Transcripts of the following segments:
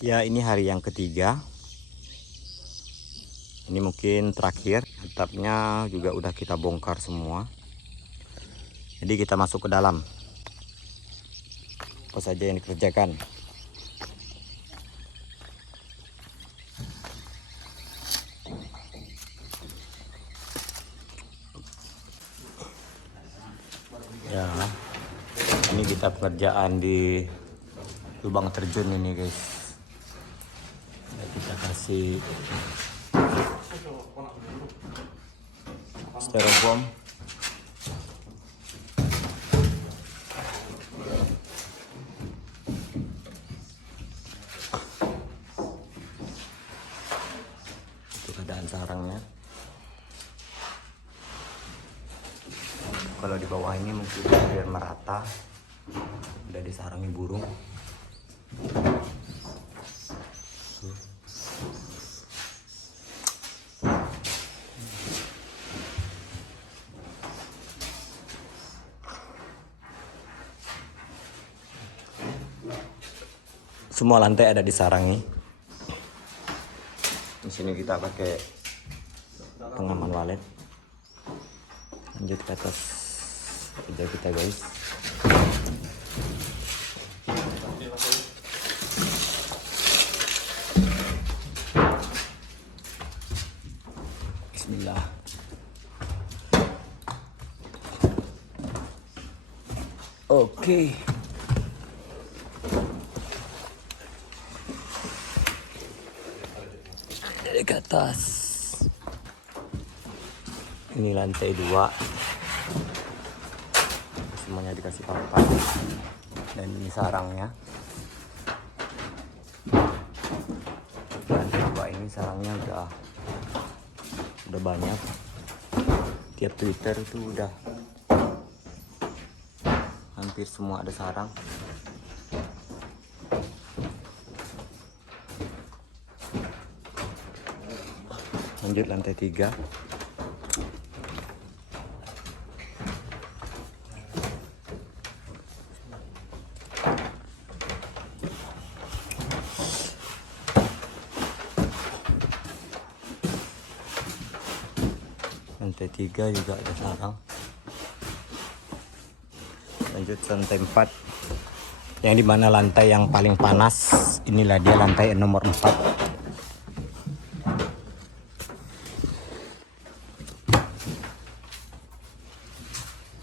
Ya, ini hari yang ketiga. Ini mungkin terakhir. Atapnya juga udah kita bongkar semua. Jadi kita masuk ke dalam. Apa saja yang dikerjakan? Ya, ini kita pekerjaan di lubang terjun ini guys. Kita kasih styrofoam. Itu keadaan sarangnya. Kalau di bawah ini mungkin biar merata, udah disarangi burung. Semua lantai ada disarangi. Di sini kita pakai pengaman walet. Lanjut ke atas kerja kita guys. Bismillah. Oke. Dari ke atas. Ini lantai 2. Semuanya dikasih papan. Dan ini sarangnya. Lantai 2 ini sarangnya udah banyak. Tiap Twitter itu udah hampir semua ada sarang. Lanjut lantai 3. Lantai 3 juga ada sarang. Lanjut lantai 4, yang dimana lantai yang paling panas. Inilah dia lantai nomor 4.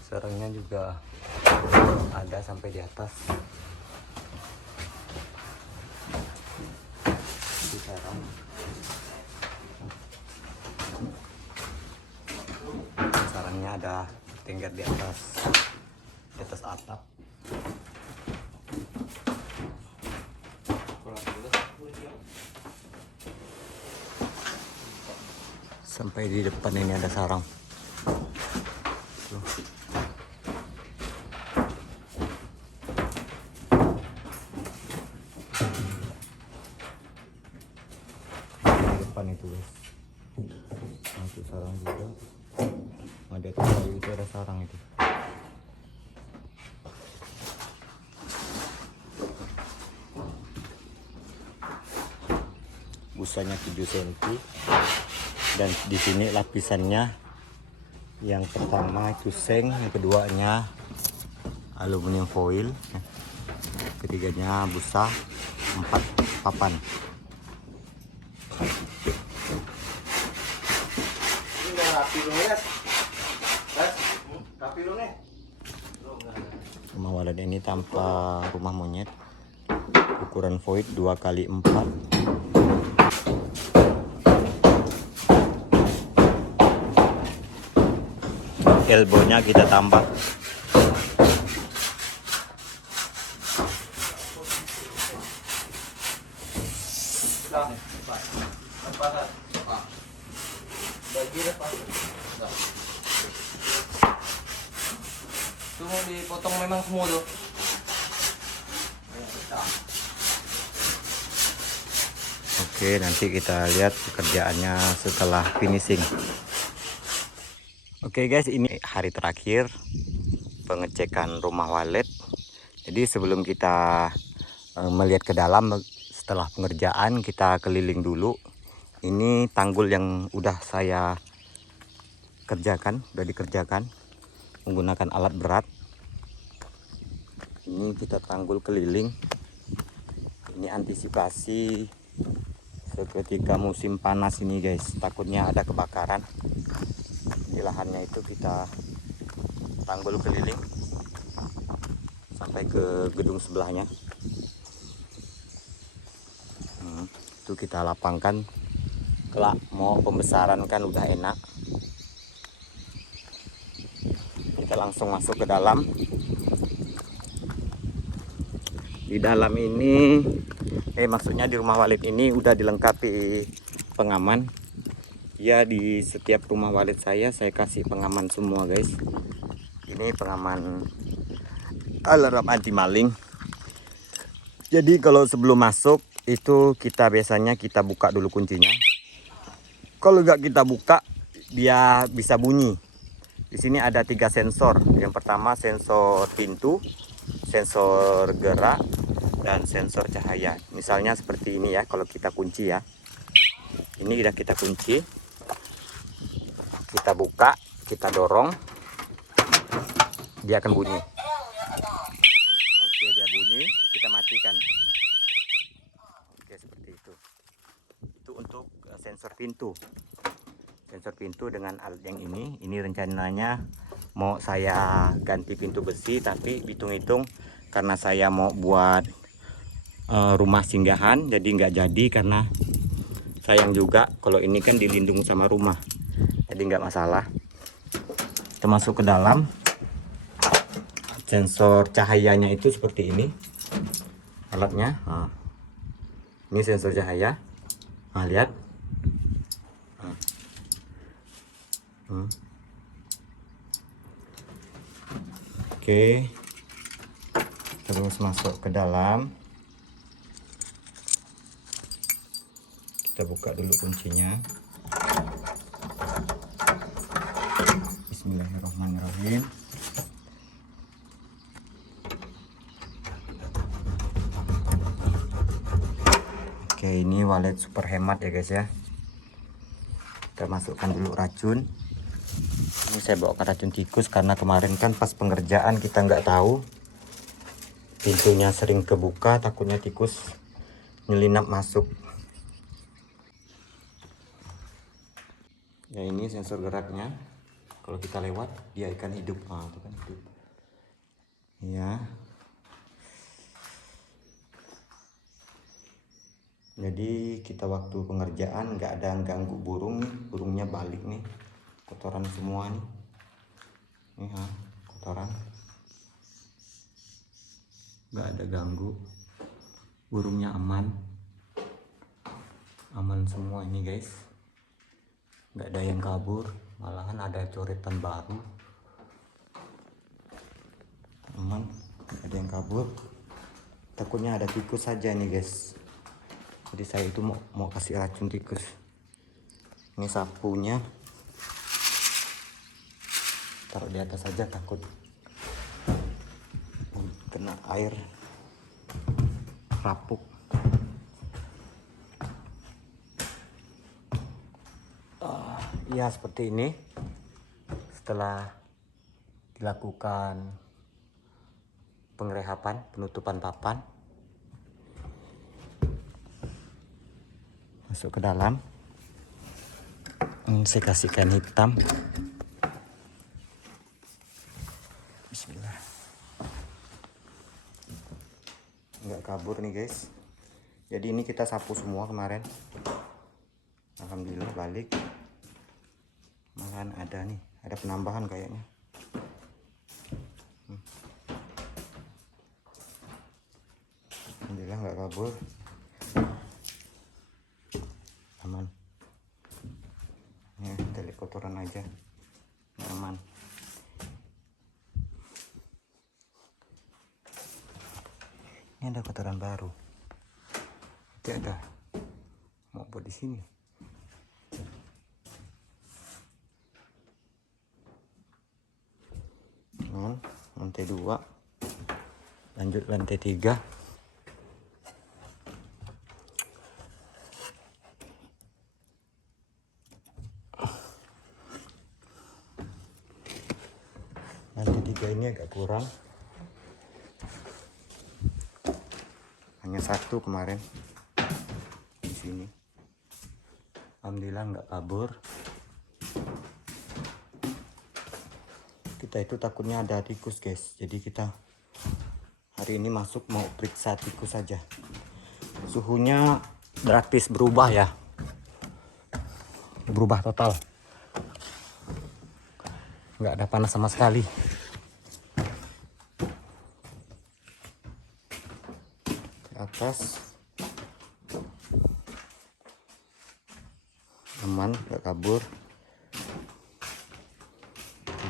Sarangnya juga ada sampai di atas. Di sarang. Sarangnya ada tingkat di atas atap. Sampai di depan ini ada sarang. Tuh. Di depan itu guys. Itu sarang juga. Ada kayu itu ada sarang itu. Busanya 7 cm. Dan di sini lapisannya yang pertama itu seng, yang keduanya aluminium foil, ketiganya busa, 4 papan. Rumah walet ini tanpa rumah monyet, ukuran void 2x4. Elbownya kita tambah. Itu mau dipotong memang semua tuh. Oke, nanti kita lihat pekerjaannya setelah finishing. Oke guys, ini hari terakhir pengecekan rumah walet. Jadi sebelum kita melihat ke dalam, setelah pengerjaan kita keliling dulu. Ini tanggul yang udah saya kerjakan, udah dikerjakan menggunakan alat berat. Ini kita tanggul keliling. Ini antisipasi seketika musim panas ini guys, takutnya ada kebakaran di lahannya. Itu kita tanggul keliling sampai ke gedung sebelahnya. Itu kita lapangkan. Kelak mau pembesaran kan udah enak. Kita langsung masuk ke dalam. Di dalam ini maksudnya di rumah Walid ini udah dilengkapi pengaman. Ya, di setiap rumah Walid saya kasih pengaman semua guys. Ini pengaman alarm anti maling. Jadi kalau sebelum masuk itu kita biasanya kita buka dulu kuncinya. Kalau nggak kita buka dia bisa bunyi. Di sini ada 3 sensor. Yang pertama sensor pintu, sensor gerak, dan sensor cahaya. Misalnya seperti ini ya, kalau kita kunci ya. Ini udah kita kunci. Kita buka, kita dorong, dia akan bunyi. Oke, dia bunyi, kita matikan. Oke, seperti itu. Itu untuk sensor pintu. Sensor pintu dengan alat yang ini rencananya mau saya ganti pintu besi, tapi hitung-hitung karena saya mau buat rumah singgahan, jadi nggak jadi karena sayang juga kalau ini kan dilindung sama rumah, jadi nggak masalah. Kita masuk ke dalam. Sensor cahayanya itu seperti ini alatnya. Ini sensor cahaya. Lihat. Oke, terus masuk ke dalam. Kita buka dulu kuncinya. Bismillahirrahmanirrahim. Oke, ini Walid super hemat ya guys ya. Kita masukkan dulu racun. Ini saya bawa racun tikus karena kemarin kan pas pengerjaan kita nggak tahu pintunya sering kebuka, takutnya tikus nyelinap masuk. Ya, ini sensor geraknya. Kalau kita lewat dia akan hidup. Itu kan hidup. Ya. Jadi kita waktu pengerjaan nggak ada ganggu burung nih. Burungnya balik nih. Kotoran semua nih. Kotoran. Nggak ada ganggu. Burungnya aman. Aman semua ini guys. Nggak ada yang kabur. Malahan ada coretan baru. Aman. Nggak ada yang kabur. Takutnya ada tikus saja nih guys. Jadi saya itu mau kasih racun tikus. Ini sapunya. Taruh di atas saja, takut kena air rapuk. Ya seperti ini. Setelah dilakukan pengrehapan, penutupan papan, masuk ke dalam. Saya kasihkan hitam. Bismillah. Nggak kabur nih guys. Jadi ini kita sapu semua kemarin. Alhamdulillah balik. Malahan ada nih, ada penambahan kayaknya. Alhamdulillah nggak kabur. Aman. Ya, dari kotoran aja. Aman. Ini ada kotoran baru. Itu ada. Mau buat di sini. Lantai 2. Lanjut lantai 3. 3 ini agak kurang, hanya 1 kemarin di sini. Alhamdulillah nggak kabur. Kita itu takutnya ada tikus guys, jadi kita hari ini masuk mau periksa tikus saja. Suhunya drastis berubah ya, berubah total, nggak ada panas sama sekali. Ke atas aman, nggak kabur,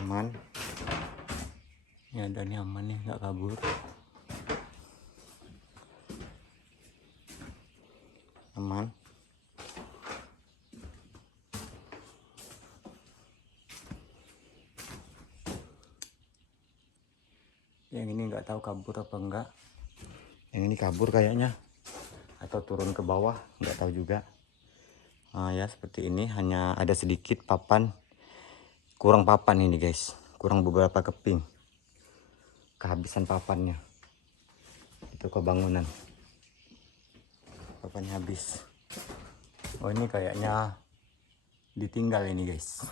aman. Ini ada nih, aman nih, nggak kabur, aman. Yang ini nggak tahu kabur apa enggak. Yang ini kabur kayaknya, atau turun ke bawah, nggak tahu juga. Ya seperti ini, hanya ada sedikit papan, kurang papan ini guys, kurang beberapa keping, kehabisan papannya. Itu ke bangunan, papannya habis. Oh ini kayaknya ditinggal ini guys,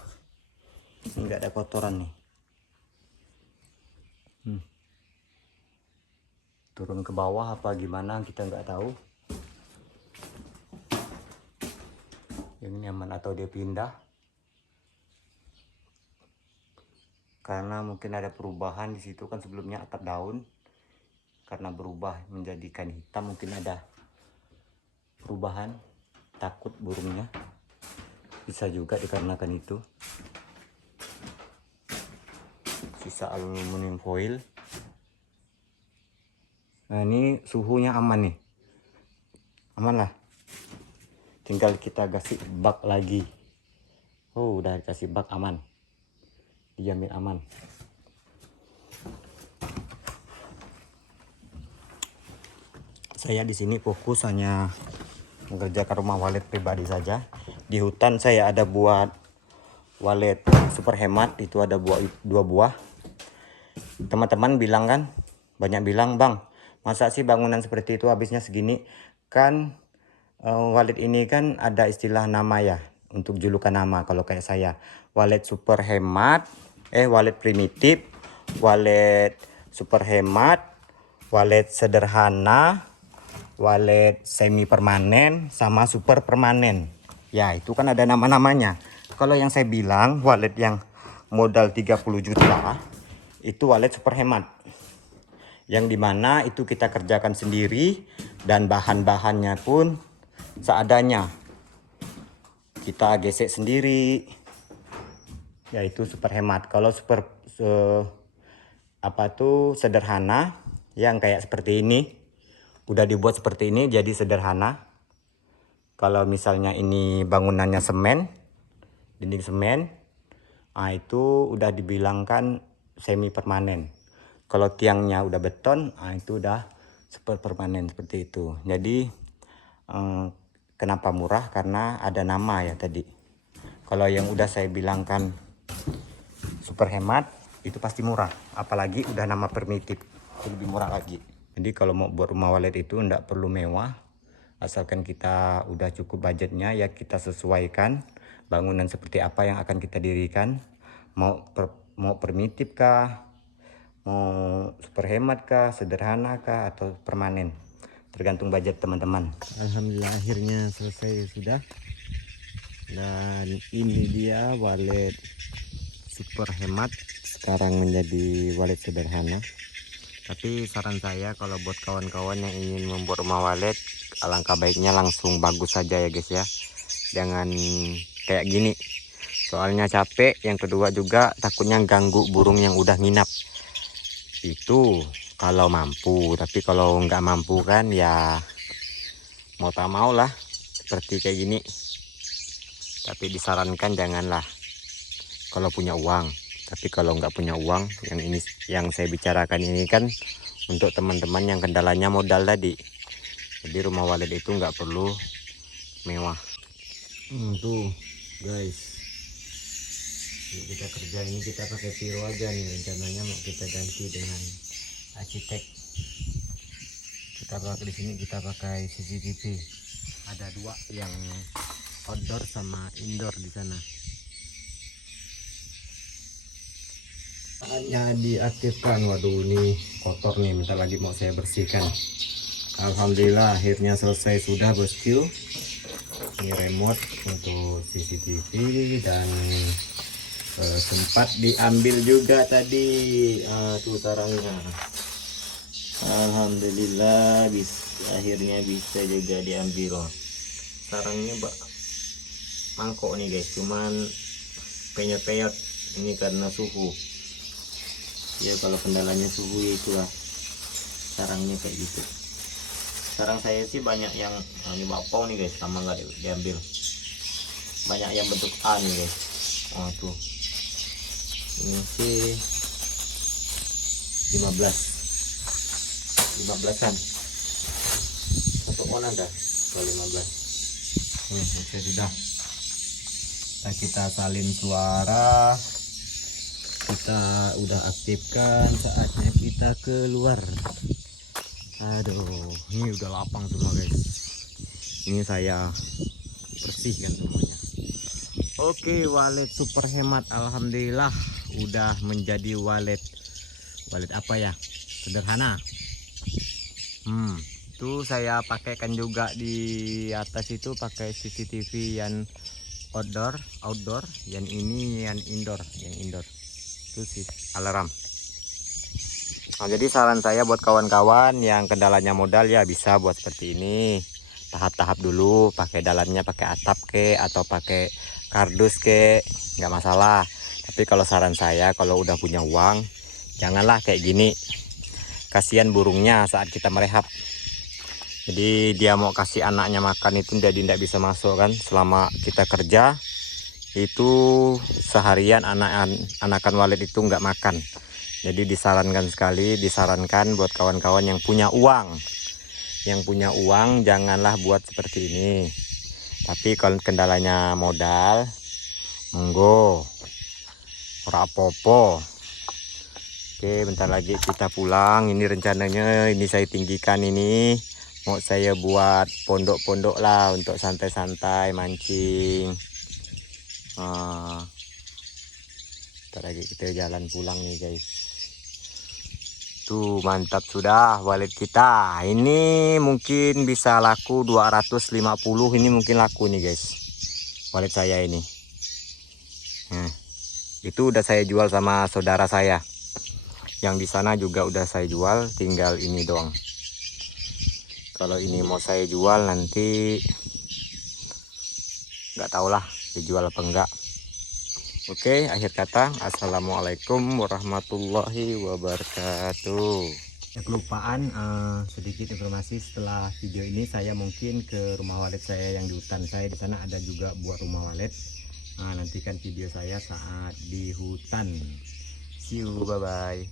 ini nggak ada kotoran nih. Turun ke bawah apa gimana kita nggak tahu. Yang ini aman atau dia pindah, karena mungkin ada perubahan di situ kan, sebelumnya atap daun, karena berubah menjadi kain hitam, mungkin ada perubahan, takut burungnya, bisa juga dikarenakan itu. Sisa aluminium foil. Nah ini suhunya aman nih, aman lah, tinggal kita kasih bak lagi. Oh udah kasih bak, aman, dijamin aman. Saya di sini fokus hanya mengerjakan rumah walet pribadi saja. Di hutan saya ada buat walet super hemat, itu ada 2 buah. Teman-teman bilang kan, banyak bilang, bang masa sih bangunan seperti itu habisnya segini. Kan walet ini kan ada istilah nama ya, untuk julukan nama. Kalau kayak saya, walet super hemat, walet primitif, walet super hemat, walet sederhana, walet semi permanen, sama super permanen. Ya itu kan ada nama-namanya. Kalau yang saya bilang walet yang modal 30 juta itu walet super hemat, yang dimana itu kita kerjakan sendiri dan bahan-bahannya pun seadanya, kita gesek sendiri, yaitu super hemat. Kalau sederhana, yang kayak seperti ini, udah dibuat seperti ini jadi sederhana. Kalau misalnya ini bangunannya semen, dinding semen, itu udah dibilangkan semi permanen. Kalau tiangnya udah beton, itu udah super permanen, seperti itu. Jadi kenapa murah? Karena ada nama ya tadi. Kalau yang udah saya bilangkan super hemat, itu pasti murah. Apalagi udah nama primitif, itu lebih murah lagi. Jadi kalau mau buat rumah walet itu enggak perlu mewah, asalkan kita udah cukup budgetnya, ya kita sesuaikan bangunan seperti apa yang akan kita dirikan. Mau primitif kah, mau super hemat kah, sederhana kah, atau permanen, tergantung budget teman-teman. Alhamdulillah akhirnya selesai sudah. Dan ini dia walet super hemat sekarang menjadi walet sederhana. Tapi saran saya kalau buat kawan-kawan yang ingin membuat rumah walet, alangkah baiknya langsung bagus saja ya guys ya, jangan kayak gini, soalnya capek. Yang kedua juga takutnya ganggu burung yang udah nginap. Itu kalau mampu, tapi kalau nggak mampu kan ya mau tak mau lah seperti kayak gini. Tapi disarankan janganlah kalau punya uang. Tapi kalau nggak punya uang, yang saya bicarakan ini kan untuk teman-teman yang kendalanya modal tadi. Jadi rumah walet itu nggak perlu mewah. Tuh guys, Kita kerja ini kita pakai piro aja nih, rencananya mau kita ganti dengan arsitek. Kita pakai di sini, kita pakai CCTV. Ada dua, yang outdoor sama indoor di sana. Saatnya diaktifkan. Waduh, ini kotor nih, bentar lagi mau saya bersihkan. Alhamdulillah akhirnya selesai sudah bosku. Ini remote untuk CCTV dan sempat diambil juga tadi tuh sarangnya. Alhamdulillah akhirnya bisa juga diambil sarangnya, mangkok nih guys, cuman penyot-penyot ini karena suhu ya. Kalau kendalanya suhu ya itulah sarangnya kayak gitu. Sarang saya sih banyak yang ini bapau nih guys, sama nggak diambil. Banyak yang bentuk A nih guys. Oh tuh, ini sih 15-an satu on ada ke 15. Oke, sudah kita salin suara, kita udah aktifkan, saatnya kita keluar. Aduh, ini udah lapang semua guys, ini saya bersihkan semuanya. Oke, walet super hemat, alhamdulillah udah menjadi walet apa ya, sederhana. Tuh saya pakaikan juga di atas itu, pakai CCTV yang outdoor, yang ini yang indoor, itu sih alarm. Nah, jadi saran saya buat kawan-kawan yang kendalanya modal ya bisa buat seperti ini. Tahap-tahap dulu, pakai dalamnya pakai atap ke atau pakai kardus ke, nggak masalah. Tapi kalau saran saya, kalau udah punya uang, janganlah kayak gini. Kasihan burungnya saat kita merehab. Jadi dia mau kasih anaknya makan itu jadi tidak bisa masuk kan. Selama kita kerja itu seharian anakan walet itu nggak makan. Jadi disarankan buat kawan-kawan yang punya uang. Janganlah buat seperti ini. Tapi kalau kendalanya modal, monggo, ora apa-apa. Oke, bentar lagi kita pulang. Ini rencananya ini saya tinggikan ini. Mau saya buat pondok-pondok lah untuk santai-santai mancing. Bentar lagi kita jalan pulang nih guys. Tuh mantap sudah walet kita. Ini mungkin bisa laku 250, ini mungkin laku nih guys. Walet saya ini. Itu udah saya jual sama saudara saya. Yang di sana juga udah saya jual, tinggal ini doang. Kalau ini mau saya jual nanti nggak tahulah dijual apa enggak. Oke, akhir kata, assalamualaikum warahmatullahi wabarakatuh. Kelupaan sedikit informasi, setelah video ini saya mungkin ke rumah walet saya yang di hutan. Saya di sana ada juga buat rumah walet. Nantikan video saya saat di hutan. See you, bye bye.